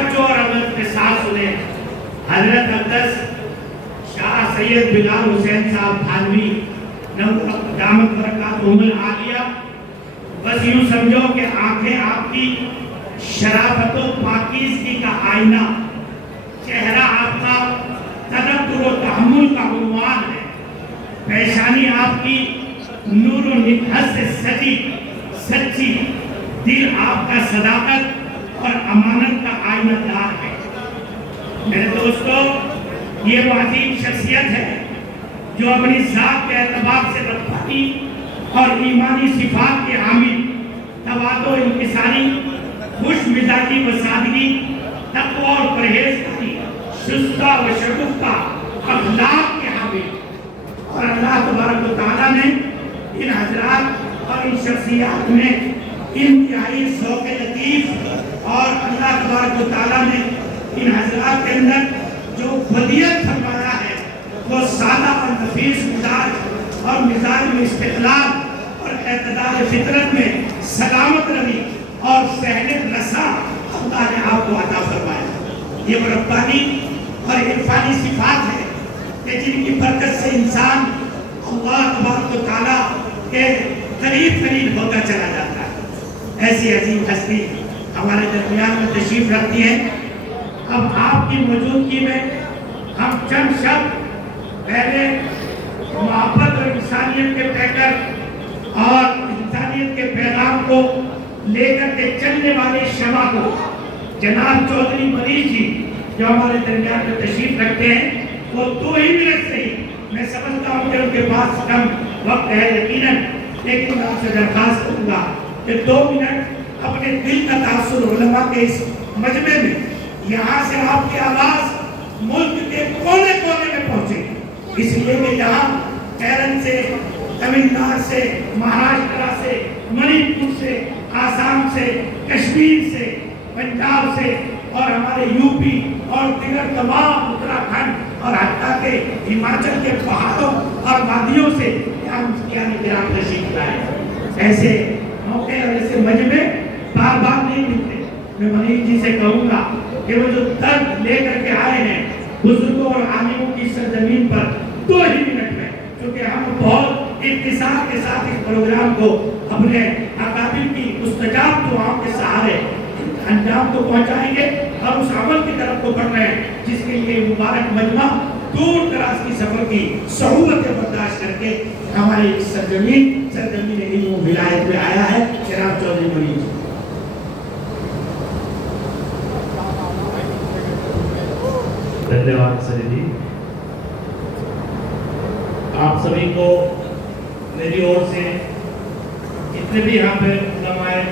तवज्जो और अदब के साथ सुने। हजरत अक़दस शाह सैयद बिलाल हुसैन साहब थानवी दामत बरकातुहुल आलिया, बस यूं समझो कि आंखें आपकी शराफत व पाकीज़गी का आईना, चेहरा आपका तदब्बुर व तहम्मुल का उन्वान है, पेशानी आपकी नूर व नितहत से सच्ची, दिल आपका सदाकत और अमानत का आईनादार है। मेरे दोस्तों, ये वो अजीम शख्सियत है जो अपनी जात के एतबार से बदफानी और ईमानी सिफात के हामिल, तवाज़ो, इंकिसारी, खुश मिजाजी व सादगी, तक़वा और परहेज़गारी, शुस्ता व शगुफ्ता अखलाक के हामिल। और अल्लाह तबारक व तआला ने इन हज़रात और इन शख्सियात में इंतहाई ज़ौक़ लतीफ़, और अल्लाह तबारक व तआला ने इन हज़रात के अंदर जो वदियत फरमाया है वो सादा और नफीस मिजाज और मिजाज में इस्तिक़लाल और एतदाल फितरत में सलामत रवी और सहने रसा अल्लाह ने आपको अता फरमाया। ये वो रब्बानी और इरफानी सिफात है कि जिनकी बरकत से इंसान अल्लाह तबारक व तआला के करीब होता चला जाता है। ऐसी अजीम हस्ती हमारे दरमियान में तशरीफ रखती है। अब आपकी मौजूदगी में हम चंद शब्द पहले मोहब्बत और इंसानियत के पैकर और इंसानियत के पैगाम को लेकर के चलने वाले शमा को जनाब चौधरी मनीष जी जो हमारे दरमियान में तशरीफ रखते हैं, वो 2 ही मिनट से ही, मैं समझता हूँ कि उनके पास कम वक्त है यकीनन, लेकिन मैं उनसे दरख्वास्त करूँगा कि 2 मिनट अपने दिल का तासुर उलमा के इस मजमे में, यहाँ से आपकी आवाज़ मुल्क के कोने कोने में पहुँचेगी, इसलिए कि यहाँ केरल से, तमिलनाडु से, महाराष्ट्र से, मणिपुर से, आसाम से, कश्मीर से, पंजाब से और हमारे यूपी और दीगर तमाम उत्तराखंड और हत्ता के हिमाचल के पहाड़ों और वादियों से यहाँ तशरीफ लाए। ऐसे मौके और ऐसे मजमे बार बार नहीं मिलते। मैं मनीष जी से कहूँगा कि वो जो दर्द लेकर के आए हैं बुजुर्गों और आलिमों की सरजमीन पर 2 ही मिनट में, क्योंकि हम बहुत इत्तिसार के साथ इस प्रोग्राम को अपने अकाबिर की मुस्तजाब दुआओं के सहारे अंजाम को पहुंचाएंगे और उस अमल की तरफ को बढ़ रहे हैं जिसके लिए मुबारक मजमा दूर दराज की सफर की सहूलतें बर्दाश्त करके हमारी सरजमीन इल्म विलायत में आया है। जनाब चौधरी मनीष। धन्यवाद सर जी। आप सभी को मेरी ओर से, जितने भी यहाँ पे उलमाए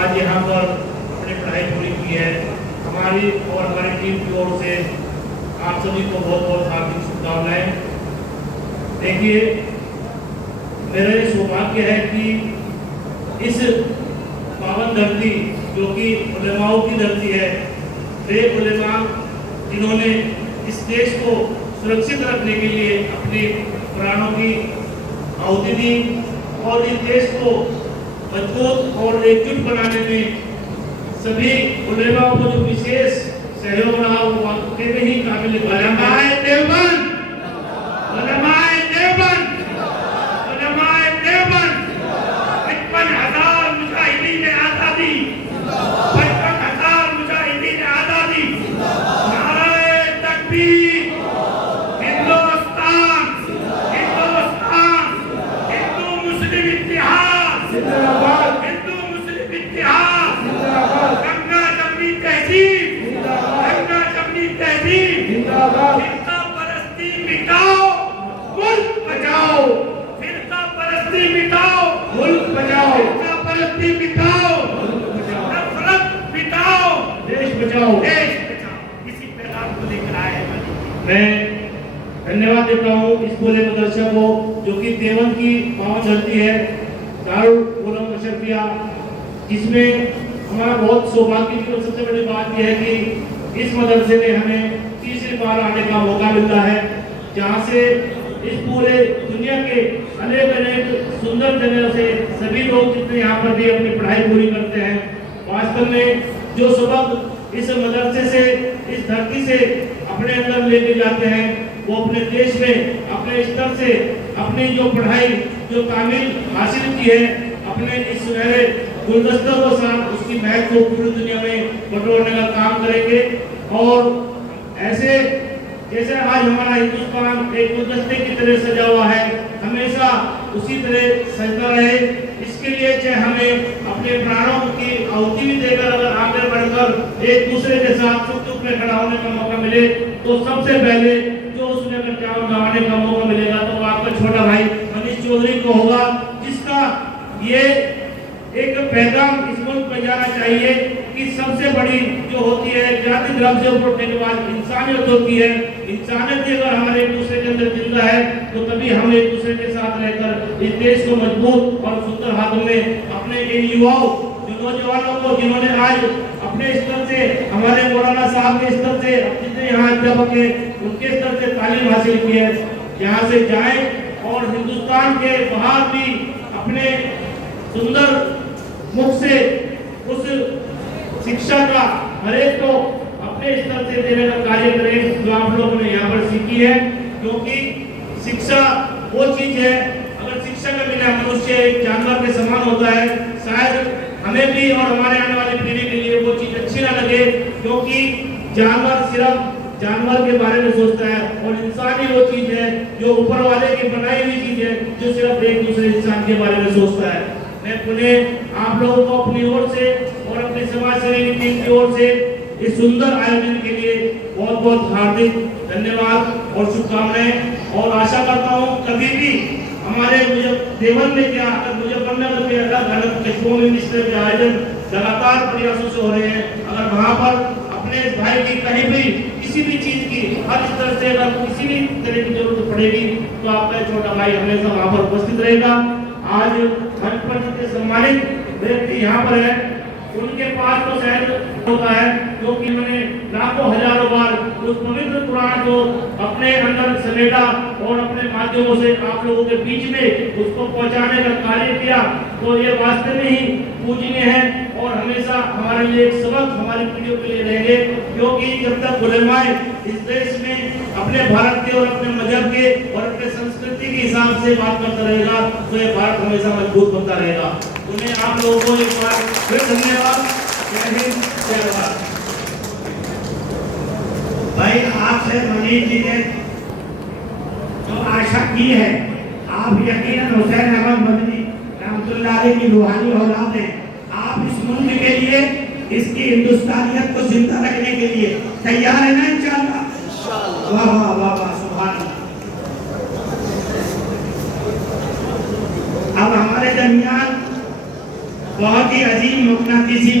आज यहाँ पर अपनी पढ़ाई पूरी की है, हमारी और हमारी टीम की ओर से आप सभी को बहुत बहुत हार्दिक शुभकामनाएं। देखिए, मेरा ये सौभाग्य है कि इस पावन धरती जो कि उलमाओं की धरती है, वे उलमा जिन्होंने इस देश को सुरक्षित रखने के लिए अपने प्राणों की आहुति दी और इस देश को मजबूत और एकजुट बनाने में सभी उलमा को जो विशेष सहयोग रहा वो वाकई में ही काबिल उलमाए देवबंद 55,000 मुजाहिदीन आज़ादी, 55,000 मुजाहिदीन आज़ादी, नारे तकबीर, हिंदुस्तान, हिंदू मुस्लिम इत्तेहाद, हिंदू मुस्लिम इत्तेहाद, गंगा जमनी तहजीब, फिरका परस्ती मिटाओ, मुल्क बचाओ, फिरका परस्ती मिटाओ, मुल्क बचाओ, फिरका परस्ती मिटाओ, नफरत मिटाओ, देश बचाओ, इसी पैगाम को लेकर आए हैं। मैं धन्यवाद देता हूँ इस पूरे मदरसा को जो कि देवबंद की पावन धरती है, दारुल उलूम अशरफिया, जिसमें हमारा बहुत सौभाग्य की सबसे बड़ी बात यह है कि इस मदरसे में हमें तीसरी बार आने का मौका मिलता है, जहाँ से इस पूरे दुनिया के अनेक सुंदर जगह से सभी लोग जितने यहाँ पर भी अपनी पढ़ाई पूरी करते हैं। वास्तव में जो सबक इस मदरसे से, इस धरती से अपने अंदर लेके जाते हैं, वो अपने देश में अपने स्तर से अपनी जो पढ़ाई, जो तामील हासिल की है, अपने इस सुनहरे गुलदस्तों के साथ उसकी महक को पूरी दुनिया में बटोरने का काम करेंगे। और ऐसे जैसे आज हमारा हिंदुस्तान एक गुलदस्ते की तरह सजा हुआ है, हमेशा उसी तरह सजता रहे। इसके लिए चाहे हमें अपने प्राणों की आहुति भी देकर अगर आगे बढ़कर एक दूसरे के साथ सुख दुख में खड़ा होने का मौका मिले, तो सबसे पहले जो उसमें अगर चावल गंवाने का मौका मिलेगा तो वो आपका छोटा भाई मनीष चौधरी को होगा, जिसका ये एक पैगाम इस मुल्क में जाना चाहिए कि सबसे बड़ी जो होती है जाति धर्म से ऊपर उठने के बाद इंसानियत होती है। इंसानियत अगर हमारे एक दूसरे के अंदर जिंदा है तो तभी हम एक दूसरे के साथ रहकर इस देश को मजबूत और सुंदर हाथों में अपने इन युवाओं, जो नौजवानों को जिन्होंने आज अपने स्तर से, हमारे मौलाना साहब के स्तर से, जितने यहाँ अध्यापक हैं उनके स्तर से तालीम हासिल की है, यहाँ से जाएं और हिंदुस्तान के बाहर भी अपने सुंदर मुख से उस शिक्षा का हर एक को अपने स्तर से देने का कार्य करें जो आप लोगों ने यहाँ पर सीखी है। क्योंकि शिक्षा वो चीज है, अगर शिक्षा के बिना मनुष्य एक जानवर के समान होता है, शायद हमें भी और हमारे आने वाली पीढ़ी के लिए वो चीज अच्छी ना लगे। क्योंकि जानवर सिर्फ जानवर के बारे में सोचता है और इंसान ही वो चीज है जो ऊपर वाले की बनाई हुई चीज है, जो सिर्फ एक दूसरे इंसान के बारे में सोचता है। मैं पुनः आप लोगों को अपनी ओर से और अपने समाज सेवी टीम की ओर से इस सुंदर आयोजन के लिए बहुत बहुत हार्दिक धन्यवाद और शुभकामनाएं, और आशा करता हूँ कभी भी हमारे देवन में क्या, अगर मुजफ्फरनगर में अलग कस्बों में इस तरह के आयोजन लगातार प्रयासों से हो रहे हैं, अगर वहाँ पर अपने भाई की कहीं भी किसी भी चीज की हर स्तर से अगर किसी भी तरह की जरूरत पड़ेगी तो आपका छोटा भाई हमेशा वहाँ पर उपस्थित रहेगा। आज मंच पर जितने सम्मानित व्यक्ति यहाँ पर है, उनके पास तो शायद होता है क्योंकि उन्होंने लाखों हजारों बार उस पवित्र कुरान को अपने अंदर समेटा और अपने माध्यमों से आप लोगों के बीच में उसको पहुंचाने का कार्य किया। तो ये वास्तव में ही पूजनीय है और हमेशा हमारे लिए एक सबक हमारी पीढ़ियों के लिए रहेंगे। क्योंकि जब तक उलेमाए इस देश में अपने भारत के और अपने मजहब के और अपने संस्कृति के हिसाब से बात करता रहेगा तो ये भारत हमेशा मजबूत बनता रहेगा। उन्हें आप लोगों को एक बार फिर धन्यवाद। जय हिंद, जय भारत। भाई आपसे मनीष जी ने जो आशा की है, आप यकीनन हुसैन अहमद मदनी रहमतुल्लाह अलैह की रूहानी औलाद हैं। आप इस मुल्क के लिए, इसकी हिंदुस्तानियत को जिंदा रखने के लिए तैयार है ना? इंशाअल्लाह। वाह वाह वाह वाह, सुभान अल्लाह। अब हमारे दरमियान बहुत ही अजीम मुकनातीसी